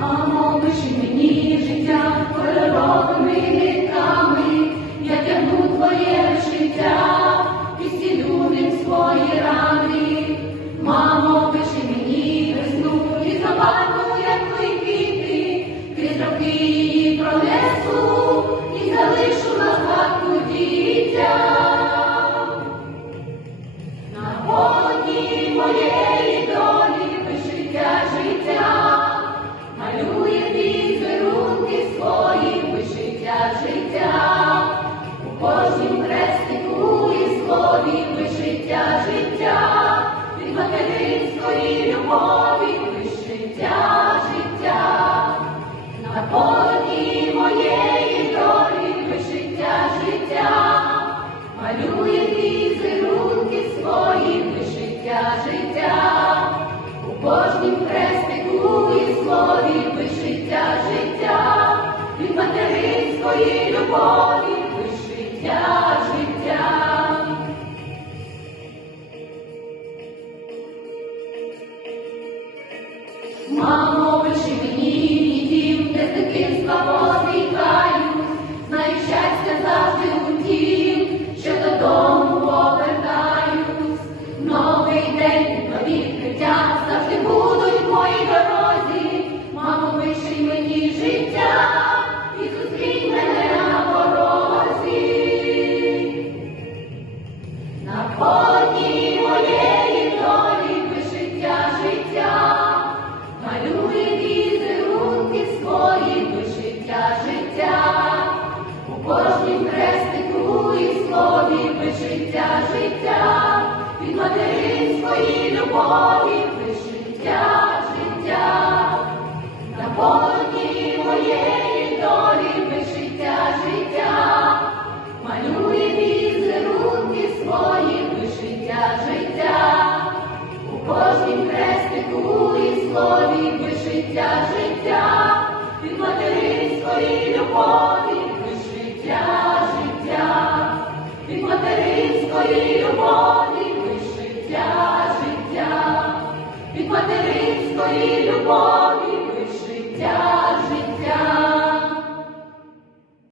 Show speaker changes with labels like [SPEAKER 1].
[SPEAKER 1] Мамо, пиши мені життя переробними я тягну твоє життя, і цілюним свої рани. Мамо, пиши мені весну і забану, як квіти, крізь роки пронесу і залишу на згадку дітя. На полоні моє. Малює візерунки свої вишиття життя, у кожнім хрестику і слові вишиття життя, від материнської любові вишиття життя. Мамо, На моєї долі вишиття життя, малює візерунки свої вишиття життя, у кожнім хрестику і слові вишиття життя, кожнім хрестику вишиття життя, від материнської любові вишиття життя, від материнської любові вишиття життя, від материнської любові.